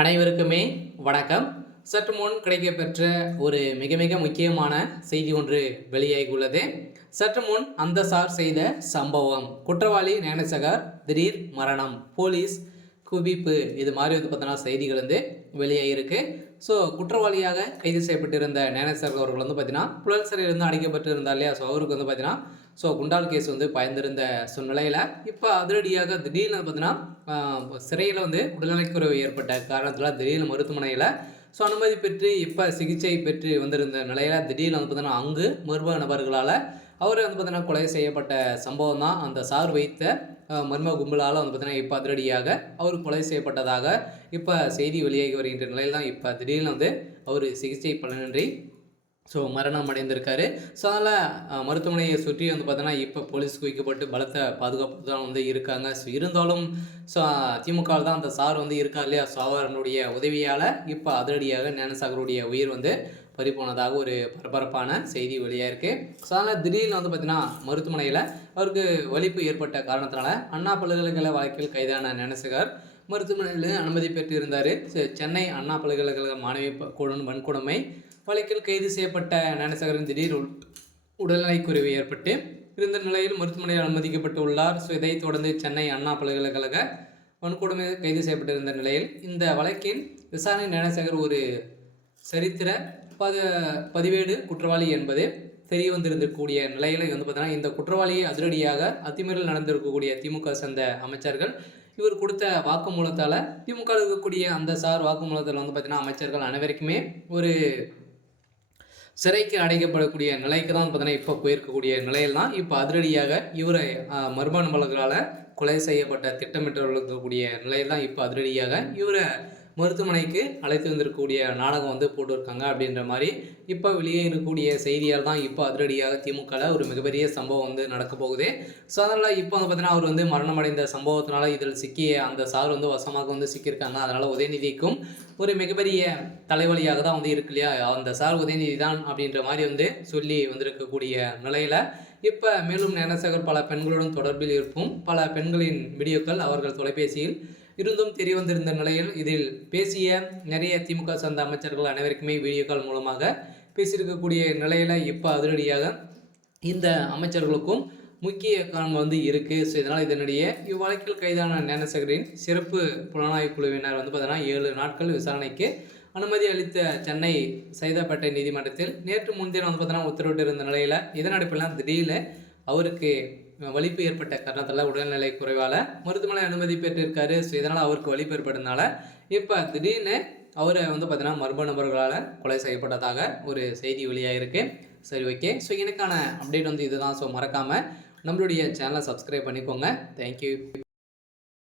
அனைவருக்குமே வணக்கம். சற்று முன் கிடைக்கப்பெற்ற ஒரு மிக மிக முக்கியமான செய்தி ஒன்று வெளியாகியுள்ளது. சற்று முன் அந்த சார் செய்த சம்பவம், குற்றவாளி ஞானசேகர் திடீர் மரணம், போலீஸ் குவிப்பு, இது மாதிரி பார்த்தோன்னா செய்திகள் வெளியாகிருக்கு. ஸோ குற்றவாளியாக கைது செய்யப்பட்டிருந்த ஞானசேகர் அவர்கள் பார்த்தீங்கன்னா புழல் சிறையிலிருந்து அடைக்கப்பட்டு இருந்தார் இல்லையா. ஸோ அவருக்கு பார்த்தீங்கன்னா குண்டால் கேஸ் பயந்திருந்த நிலையில் இப்போ அதிரடியாக திடீர்னு பார்த்தீங்கன்னா சிறையில் உடல்நலக்குறைவு ஏற்பட்ட காரணத்தில் திடீர்னு மருத்துவமனையில் அனுமதி பெற்று இப்போ சிகிச்சை பெற்று வந்திருந்த நிலையில் திடீர்னு பார்த்தீங்கன்னா அங்கு மர்ம நபர்களால் அவர் பார்த்தீங்கன்னா கொலை செய்யப்பட்ட சம்பவம் தான். அந்த சார் வைத்த மர்ம கும்பலால் பார்த்தீங்கன்னா இப்போ அதிரடியாக அவர் கொலை செய்யப்பட்டதாக இப்போ செய்தி வெளியாகி வருகின்ற நிலையில் தான் இப்போ திடீர்னு அவர் சிகிச்சை பலனின்றி மரணம் அடைந்திருக்காரு. ஸோ அதனால் மருத்துவமனையை சுற்றி பார்த்தோன்னா இப்போ போலீஸ் குவிக்கப்பட்டு பலத்த பாதுகாப்பு தான் இருக்காங்க. ஸோ இருந்தாலும் திமுக தான் அந்த சார் இருக்கார் இல்லையா. ஸோ அவருடைய உதவியால் இப்போ அதிரடியாக ஞானசாகருடைய உயிர் பறிப்போனதாக ஒரு பரபரப்பான செய்தி வெளியாக இருக்குது. ஸோ அதனால் திடீர்னு பார்த்தீங்கன்னா மருத்துவமனையில் அவருக்கு வலிப்பு ஏற்பட்ட காரணத்தினால அண்ணா பல்கலைக்கழக வழக்கில் கைதான ஞானசேகர் மருத்துவமனையில் அனுமதி பெற்று இருந்தார். சென்னை அண்ணா பல்கலைக்கழக மாணவி வன்கொடுமை வழக்கில் கைது செய்யப்பட்ட ஞானசேகரின் திடீர் உடல்நலக்குறைவு ஏற்பட்டு இருந்த நிலையில் மருத்துவமனையில் அனுமதிக்கப்பட்டு உள்ளார். ஸோ இதைத் தொடர்ந்து சென்னை அண்ணா பல்கலைக்கழக வன்கொடுமை கைது செய்யப்பட்டிருந்த நிலையில் இந்த வழக்கின் விசாரணை ஞானசேகர் ஒரு சரித்திர பதிவேடு குற்றவாளி என்பது தெரிய வந்திருக்கக்கூடிய நிலையில் பார்த்தீங்கன்னா இந்த குற்றவாளியை அதிரடியாக அத்துமீறல் நடந்திருக்கக்கூடிய திமுக சேர்ந்த அமைச்சர்கள் இவர் கொடுத்த வாக்குமூலத்தால் திமுக இருக்கக்கூடிய அந்த சார் வாக்குமூலத்தில் பார்த்தீங்கன்னா அமைச்சர்கள் அனைவருக்குமே ஒரு சிறைக்கு அடைக்கப்படக்கூடிய நிலைக்கு தான் பார்த்தீங்கன்னா இப்போ போயிருக்கக்கூடிய நிலையில் தான் இப்போ அதிரடியாக இவரை மர்ம நபர்களால் கொலை செய்யப்பட்ட திட்டமிட்டவர்களுக்கக்கூடிய நிலையில் தான் இப்போ அதிரடியாக இவரை மருத்துவமனைக்கு அழைத்து வந்திருக்கக்கூடிய நாடகம் போட்டுருக்காங்க அப்படின்ற மாதிரி இப்போ வெளியே இருக்கக்கூடிய செய்தியால் தான் இப்போ அதிரடியாக திமுகவில் ஒரு மிகப்பெரிய சம்பவம் நடக்க போகுது. ஸோ அதனால் இப்போ பார்த்தீங்கன்னா அவர் மரணம் அடைந்த சம்பவத்தினால இதில் சிக்கிய அந்த சார் வசமாக சிக்கியிருக்காங்க. அதனால் உதயநிதிக்கும் ஒரு மிகப்பெரிய தலைவலியாக தான் இருக்கு இல்லையா. அந்த சார் உதயநிதி தான் அப்படின்ற மாதிரி சொல்லி வந்திருக்கக்கூடிய நிலையில் இப்போ மேலும் ஞானசேகர் பல பெண்களுடன் தொடர்பில் இருக்கும் பல பெண்களின் வீடியோக்கள் அவர்கள் தொலைபேசியில் இருந்தும் தெரிய வந்திருந்த நிலையில் இதில் பேசிய நிறைய திமுக சார்ந்த அமைச்சர்கள் அனைவருக்குமே வீடியோக்கள் மூலமாக பேசியிருக்கக்கூடிய நிலையில் இப்போ அதிரடியாக இந்த அமைச்சர்களுக்கும் முக்கிய காரணம் இருக்குது. ஸோ இதனால் இதனிடையே இவ்வழக்கில் கைதான ஞானசேகரின் சிறப்பு புலனாய்வு குழுவினர் பார்த்தீங்கன்னா 7 நாட்கள் விசாரணைக்கு அனுமதி அளித்த சென்னை சைதாப்பேட்டை நீதிமன்றத்தில் நேற்று முன்தினம் பார்த்தீங்கன்னா உத்தரவிட்டிருந்த நிலையில் இதன் அடிப்படையில் திடீர்னு அவருக்கு வலிப்பு ஏற்பட்ட காரணத்தால் உடல்நிலை குறைவால் மருத்துவமனை அனுமதி பெற்றிருக்காரு. ஸோ இதனால் அவருக்கு வலிப்பு ஏற்படுறதுனால இப்போ திடீர்னு அவரை பார்த்தீங்கன்னா மர்ம நபர்களால் கொலை செய்யப்பட்டதாக ஒரு செய்தி வெளியாகிருக்கு. சரி, ஓகே. ஸோ எனக்கான அப்டேட் இதுதான். ஸோ மறக்காமல் நம்மளுடைய சேனலை சப்ஸ்கிரைப் பண்ணிக்கோங்க. தேங்க்யூ.